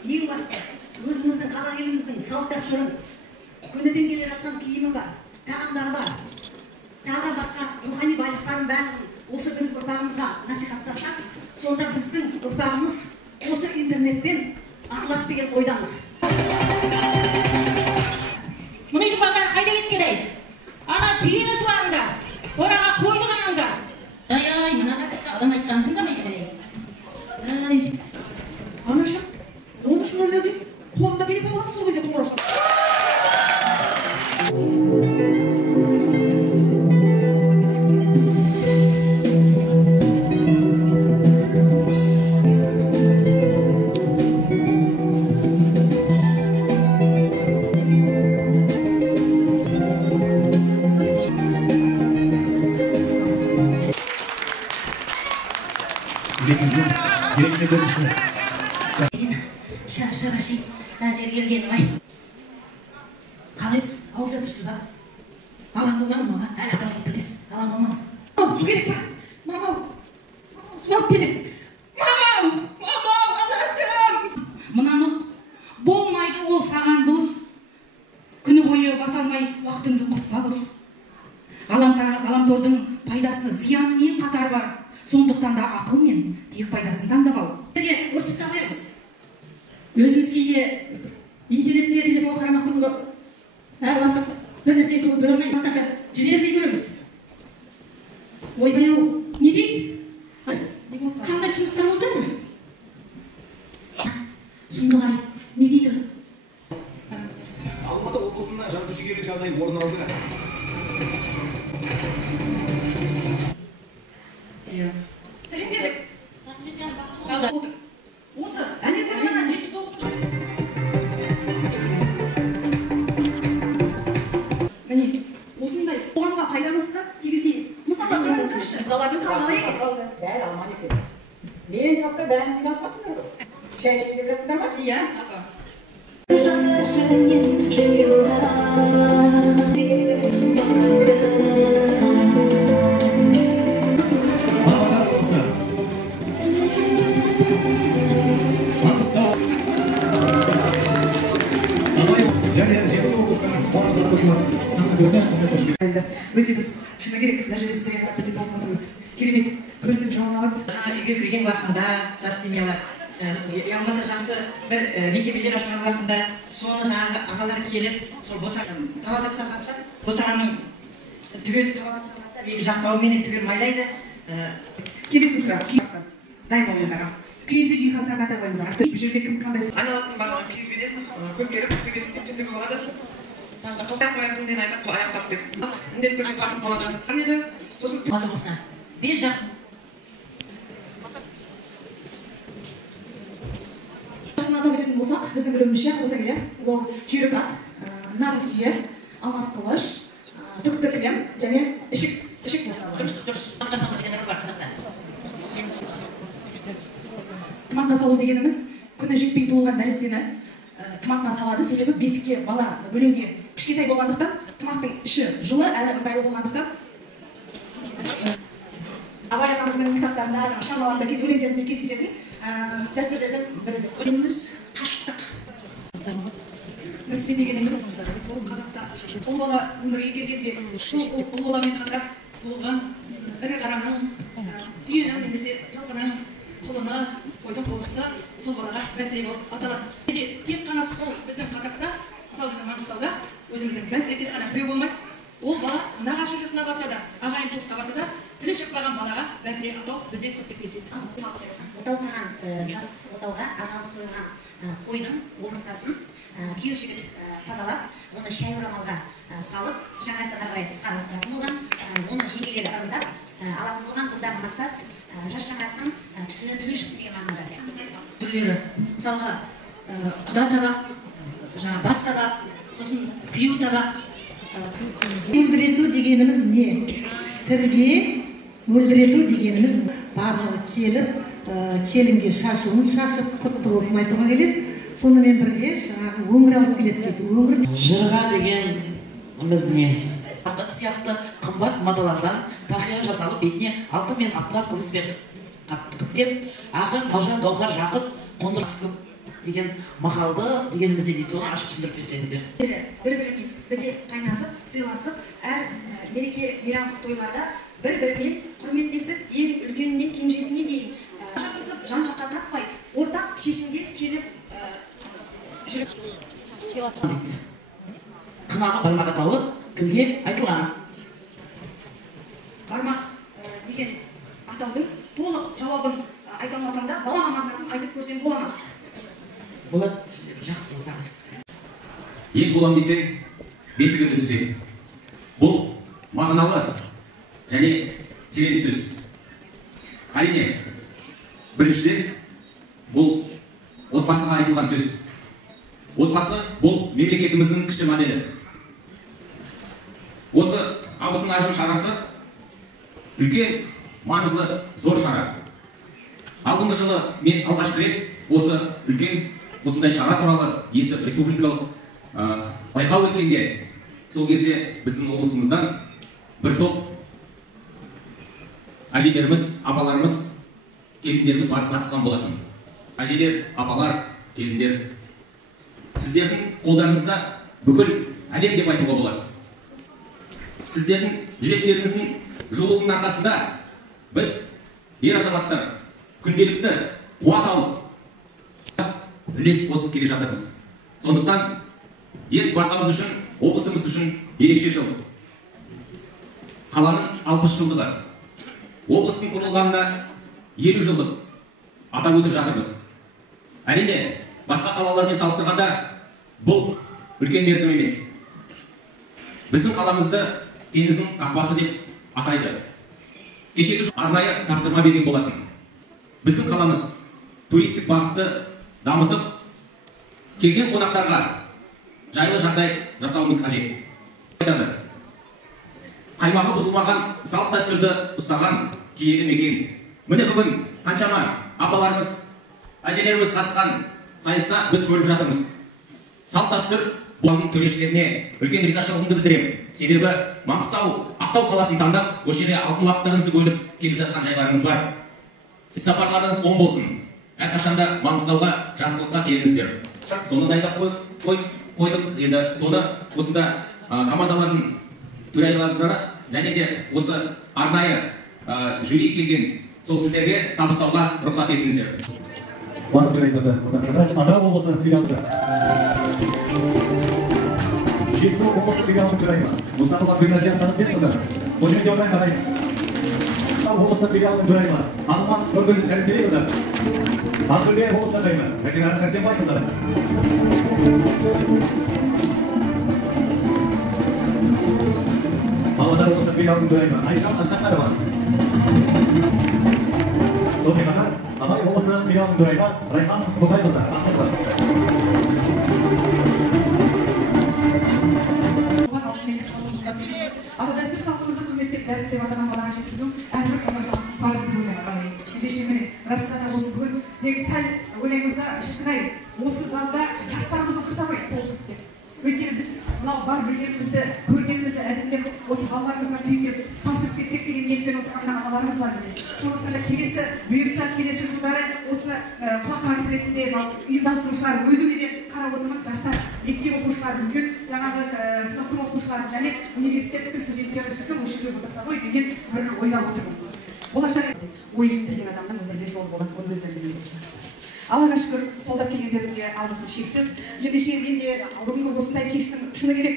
ең басты өзіміздің қазақ еліміздің салт дәстүрін, көнеден келе жатқан киімі бар, тағамдары бар, тағы да басқа рухани байлықтардың барлығын осы біз ұрпағымызға насихаттасақ, сонда біздің ұрпағымыз осы интернеттен арылады деген ойдамыз. Мұны ұрпақтар қайда кеткендей? Ана түйені суарыңдар, қораға қойды қамаңдар. Ай, мына адам айтқанын тыңдамайды. Анашым, оның үшін өлмеуде қолында телефон болатын сол кезде қоңырау шалды. Шараши, әзер келгенім ай. Қалайсыз, ауыл жатырсыз ба? Алаң болмаңыз мама, әлі аталып бітес. Алаң болмаңыз. Су керек па? Мамау, су алып келем. Мамау, анашым! Мұнанық, болмайды ол саған дос. Күні бойы басалмай, уақытыңды құртпа бос. Ғаламтордың пайдасы, зияны ең қатар бар. Сондықтан да ақыл мен тек пайдасын таңдап ал. Ұрсып табайымыз. Өзіміз кейде интернетке телефон қарамақты болып, әр уақыт бір нәрсе көп бөлмей, мақтанға жібермей көреміз. Ойбай-ау, не дейді? Қандай сұмдықтар болып жатыр? Сұмдық-ай, не дейді? Алматы облысында жантүршігерлік жағдай орын алды. Сәлемдедік. Қалда. Осы, әне көргеннен 79. Міне, осындай қоғамға пайдамызды тигізейін. Мысалы, қараңыздаршы, бұлардың қалмалы екен. Дәл алман екен. Мен тапта бәрін жинап қапсыңдар ғой. Шай ішіп жатсыңдар ма? Иә, апа. Өте біз шыны керек, нәжелесі деген бізде болып отырмыз. Керемет, көздің жауын алады. Жаңа үйге кірген уақытында жас семьялар, ямаса жақсы бір мекемелер ашқан уақытында соны жаңағы ағалар келіп, сол табалдырықтан бастап, босағаның түгел табалдырықтан бастап, екі жақтауыменен түгел майлайды. Келесі сұрақ, дайын болыңыздар. Күйізі жиһаздарын атай қойыңыздар. Бұл жерде кім қандай сұрақ? Айналасын барған күйізбенен көмкеріп, төбесінде түндігі болады. Қылтақ қоятынден айтып, аяқтап деп. Міндет түрде сақып қалады. Қанеді? Сосын Батымызға. Бер жақ. Жасын атап өтетін болсақ, біздің білуімізше қылса келе, ол жүйрік ат, нағыз түйе, алмас қылыш, түкті кілем және ішік болады. Тымаққа салу дегенler бар қазақта. Тымаққа салу дегеніміз күні жетпей туылған нәрестені тымаққа салады, себебі бесікке бала бөлеуге кішкентай болғандықтан, тымақтың іші жылы әрі ыңғайлы болғандықтан. Абай атамыздың кітаптарында, шамаларында өлеңдерінде кездесетін дәстүрлердің бірі. Өлеңіміз қашықтық. Нәресте дегеніміз ол қазақта ұл бала өмірге келгенде, сол ұл баламен қатар туылған ірі қараның, түйенің немесе жылқының құлыны, қойдың қуысы сол балаға бәсіре болып аталады. Тек қана сол біздің қазақта, мысалы біздің Маңғыстауда өзіміздің бәсіре тек қана біреу болмайды. Ол бала нағашы жұртына барса да, ағайын туысқа барса да, тілі шықпаған балаға бәсіре атау бізде көптеп кездеседі. Отау құрған жас отауға арналып сойылған қойдың омыртқасын күйеу жігіт тазалап, оны шай орамалға салып, шаңырақтан ары қарай тысқа лақтыратын болған, оны жеңгелері ырымдап алатын болған. Бұндағы мақсат жас шаңырақтан түтіні түзу шықсын деген мағынада. Түрлері, мысалға құда табақ, бас табақ, сосын күйеу табақ. Мөлдірету дегеніміз не? Сірге мөлдірету дегеніміз барлығы келіп, келінге шашуын шашып, құтты болсын айтуға келеді. Сонымен бірге жаңағы өңір алып келеді дейді. Жырға дегеніміз не? Ақыт сияқты қымбат маталардан тақия жасалып, бетіне алтын мен аптап күміспен күптеп, ақық, маржан, гауһар, жақұт қондырғысы көп. деген мақалды дегеніміз не дейді, соны ашып түсіндіріп берсеңіздер. Бір-бірімен біте қайнасып, сыйласып, әр мереке мейрам тойларда бір-бірімен құрметтесіп, ең үлкенінен кенжесіне дейін жақсып, жан-жаққа тартпай, ортақ шешімге келіп жүріп. Қынағы бармақ атауы кімге айтылған? Бармақ деген атаудың толық жауабын айта алмасам да, балама мағынасын айтып көрсем бола ма? Болады, жақсы болса. Ел болам десең, бесігіңді түзе. Бұл мағыналы және терең сөз. Әрине, біріншіден, бұл отбасыға айтылған сөз. Отбасы бұл мемлекетіміздің кіші моделі. Осы абысын ажым шарасы үлкен маңызы зор шара. Алдыңғы жылы мен алғашқы рет осы үлкен осындай шара туралы естіп республикалық байқау өткенде, сол кезде біздің облысымыздан бір топ әжелеріміз, апаларымыз, келіндеріміз барып қатысқан болатын. Әжелер, апалар, келіндер, сіздердің қолдарыңызда бүкіл әлем деп айтуға болады. Сіздердің жүректеріңіздің жылуының арқасында біз ер азаматтар күнделікті қуат алып үлес қосып келе жатырмыз. Сондықтан елбасымыз үшін, облысымыз үшін ерекше жыл. Қаланың 60 жылдығы, облыстың құрылғанына 50 жылдық атап өтіп жатырмыз. Әрине, басқа қалалармен салыстырғанда бұл үлкен мерзім емес. Біздің қаламызды теңіздің қақпасы деп атайды. Кешегі арнайы тапсырма берген болатын. Біздің қаламыз туристік бағытты дамытып, келген қонақтарға жайлы жағдай жасауымыз қажет. Қаймағы бұзылмаған салт дәстүрді ұстаған киелі мекен. Міне бүгін қаншама апаларымыз, әжелеріміз қатысқан сайыста біз көріп жатырмыз. Салт дәстүр бұлардың төрешілеріне үлкен ризашылығымды білдіремін. Себебі Маңғыстау, Ақтау қаласын таңдап, осы жерге алтын уақыттарыңызды бөліп келіп жатқан жайларыңыз бар. Іс-сапарларыңыз оң болсын. Әрқашанда Маңғыстауға жақсылыққа келіңіздер. Соны дайындап қойдық. Енді соны осында командалардың төрағалары және де осы арнайы жюри келген сол сіздерге табыстауға рұқсат етіңіздер. Барлық төрайымдарды Атырау облысы филиалы. Жетісу облыстық филиалының төрайымы Мұстапова Гүлназия Сағытбекқызы. Қошеменде отырайық ағайын. Атырау облыстық филиалының төрайымы Арман Нұргүл Сәлімбекқызы. Ақтөбе облыстық төрайымы Мәсина Сәрсенбайқызы. Павлодар облыстық филиалының төрайымы Айжан Ақсақарова. Сонымен қатар Абай облысының филиалының төрайымы Райхан Бұқайқызы. Дәстүр салтымызды құрметтеп, дәріптеп атаған балаға жеткізу әрбір қазақстандықтың парызы деп ойлаймын ағайын. Ендеше міне, расында да осы бүгін тек сәл ойлаймызда шіркін-ай, осы залда жастарымызды құрса ғой толдық деп. Өйткені біз мынау бар білгенімізді, көргенімізді әдемілеп, осы балаларымызға түйіндеп, тапсырып кетсек деген ниетпен отырған аналарымыз бар міне. Сондықтан да келесі бұйырса келесі жылдары осыны құлақ қағыс ретінде ұйымдастырушылар өзіме де қарап отырмын, жастар, мектеп оқушылары, үлкен жаңағы сыныптың оқушылары және университеттің студенттері шіркін осы жерде отырса ғой деген бір ойлап отырмын. Болашақ ой жіндірген адамның өмірде жолы болады, оны өздеріңіз білетін шығарсыздар. Аллаға шүкір, қолдап келгендеріңізге алғысым шексіз. Ендеше мен де бүгінгі осындай кештің шыны керек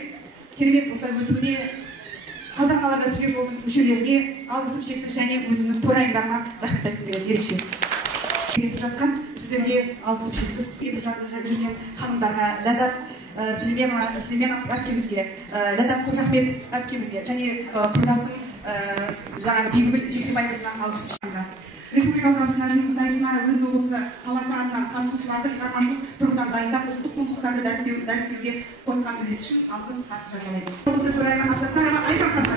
керемет осылай өтуіне, қазақ далаға дәстүрге жолдың мүшелеріне алғысым шексіз және өзімнің төрайымдарыма рахмет айтқым келеді ерекше. Етіп жатқан сіздерге алғысым шексіз. Етіп жүрген ханымдарға Ләззат Сүлеймен әпкемізге, Ләззат Қожахмет әпкемізге және құрдасым жаңағы Бибігүл Жексенбайқызына алғысым шексіз. Республикалық абысынажының сайысына өз облысы қаласы атынан қатысушыларды шығармашылық тұрғыдан дайындап, ұлттық құндылықтарды дәріптеуге қосқан үлесі үшін алғыс хат жариялаймын. Облысы төрайымы Абсаттарова Айжан хатқа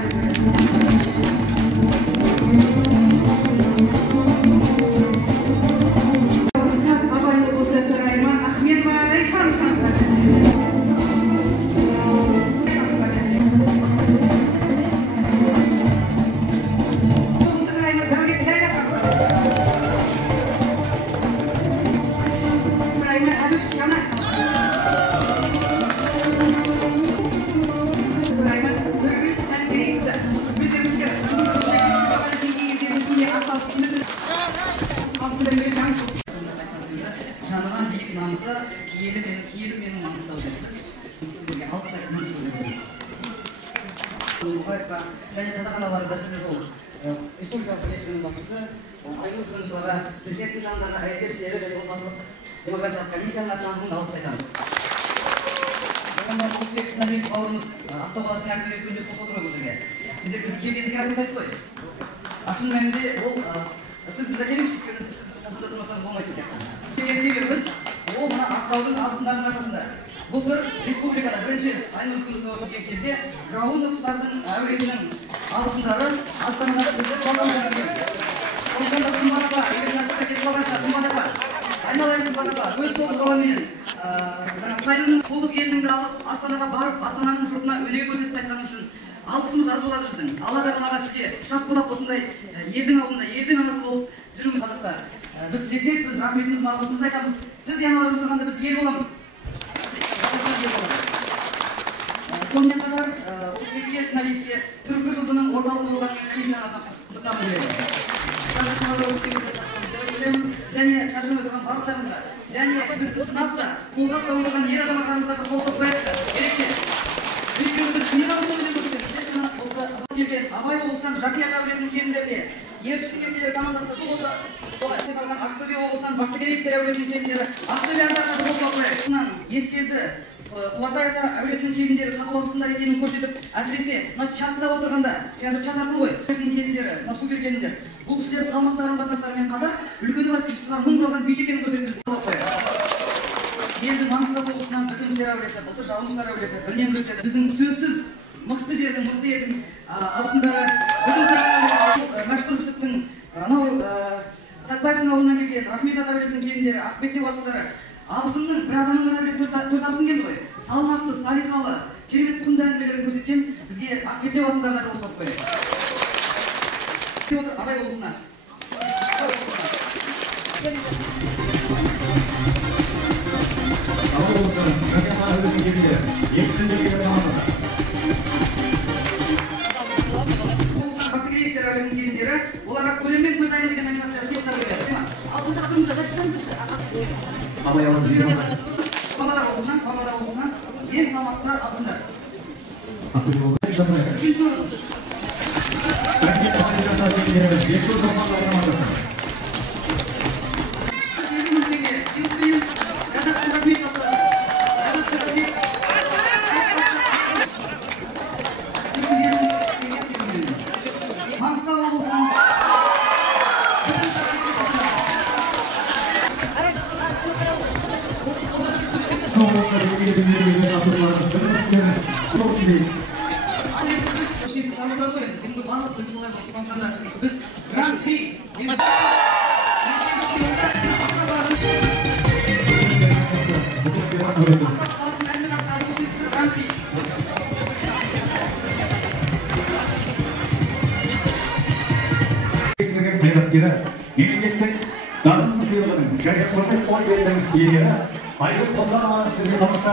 Сатпаевқа және қазақ аналары дәстүрлі жол республикалық бірлестігінің басшысы Айгүл Жүнісова президенттің жанындағы әйелдер істері және отбасылық демократиялық комиссияның атынан мың алғыс айтамыз. Ұлықбек Налиев бауырымыз Ақтау қаласының әкімі ретінде үлес қосып отыр ол жерге. Сіздер біздің келгеніңізге рахмет айтып қой. Шын мәнінде ол сіз бұнда келіңізші, өйткені сіз қасымызда тұрмасаңыз болмайтын сияқты. Келген себебіміз ол мына Ақтаудың абысындарының арқасында. Былтыр республикада бірінші Айнұр Жүгінісова өткен кезде Жауыновтардың әулетінің абысындары Астанадағы бізді салтанаттан түскен. Сондықтан да қымбат апа, егер шашысы кетіп қалғанша қымбат апа, айналайын қымбат апа, өз 9 баламен Қайнының 9 келініңді алып, Астанаға барып, Астананың жұртына өнеге көрсетіп қайтқаның үшін алғысымыз аз болады біздің. Алла тағалаға сізге шапқылап осындай елдің алдында, елдің анасы болып жүріңіз қазақта. Біз тілектеспіз, рахметіміз, алғысымызды айтамыз. Сіз де аналарымыз тұрғанда біз ел боламыз. Сонымен қатар Ұлықбек Налиевке түркі жылдының орталығы болғанымен комиссияның құттықтауын білемін. Және шаршамай тұрған барлықтарыңызға, және бізді сынапта қолдап отырған ер азаматтарымызға бір қол соғып қояйықшы. Ерекше. Өйткені біз кімнен алдын өнер көрсетеміз. Осы азат келген Абай облысынан Жакият әулетінің келіндеріне, Ертістің еркелері командасында бұл болса, солай қалған Ақтөбе облысынан Бақтыгереевтер әулетінің келіндері, Ақтөбе аңғарына бір қол соғып қояйық. Ескелді Құлатай ата әулетінің келіндері тату абысындар екенін көрсетіп, әсіресе мына чаттап отырғанда, қазір чат арқылы ғой, әулетінің келіндері, мына супер келіндер. Бұл кісілер салмақты қарым-қатынастарымен қатар үлкені бар кішісі бар мың бұралған бейші екенін көрсетіп елдің Маңғыстау облысынан Бітімдер әулеті, былтыр Жауыновтар әулеті бірінен көрсетеді. Біздің сөзсіз мықты жердің, мықты елдің абысындары Бітімдер әулеті, Мәшһүр Жүсіптің, анау Сатпаевтың ауылынан келген Рахмет ата әулетінің келіндері, Ақбеттеу асылдары, абысынның бір адамның ғана әулеті төрт абысын келді ғой. Салмақты, салиқалы, керемет құнды әңгімелерін көрсеткен бізге Ақбеттеу асылдарына бір қосып қояйық. Отыр Абай облысына. Абай облысынан Жакият әулетінің келіндері, Ертістің еркелері командасы. Облысынан Бақтыгереевтер әулетінің келіндері, оларға көрермен көз айна деген номинация сыйлықтар береді. Ал бұнда тұрыңыздар, дәл шығыңыздаршы. Абай алып жүрген Павлодар облысынан ең салмақтылар абысындар. Ақтөбе облысы жатырайық. Үшінші орын. Рахмет кандидаттар келіндері, Жетісу Жолхандар командасы. Біз 20 мың теңге сыйлықпен Газаттың рахмет тапсырады. Газаттың рахмет. 320 мың теңге сыйлықпен. Маңғыстау облысынан облысына белгілі дүниелерге қатысушыларымыз бұл болсын дейік. Ал енді біз шешіп шығарып отырады ғой енді. Бүгінгі барлық жұмыс солай болды. Сондықтан да біз гран-при қайраткері, мемлекеттік дарын сыйлығының және құрмет орденінің иегері Айгүл Қосанова сізге тамаша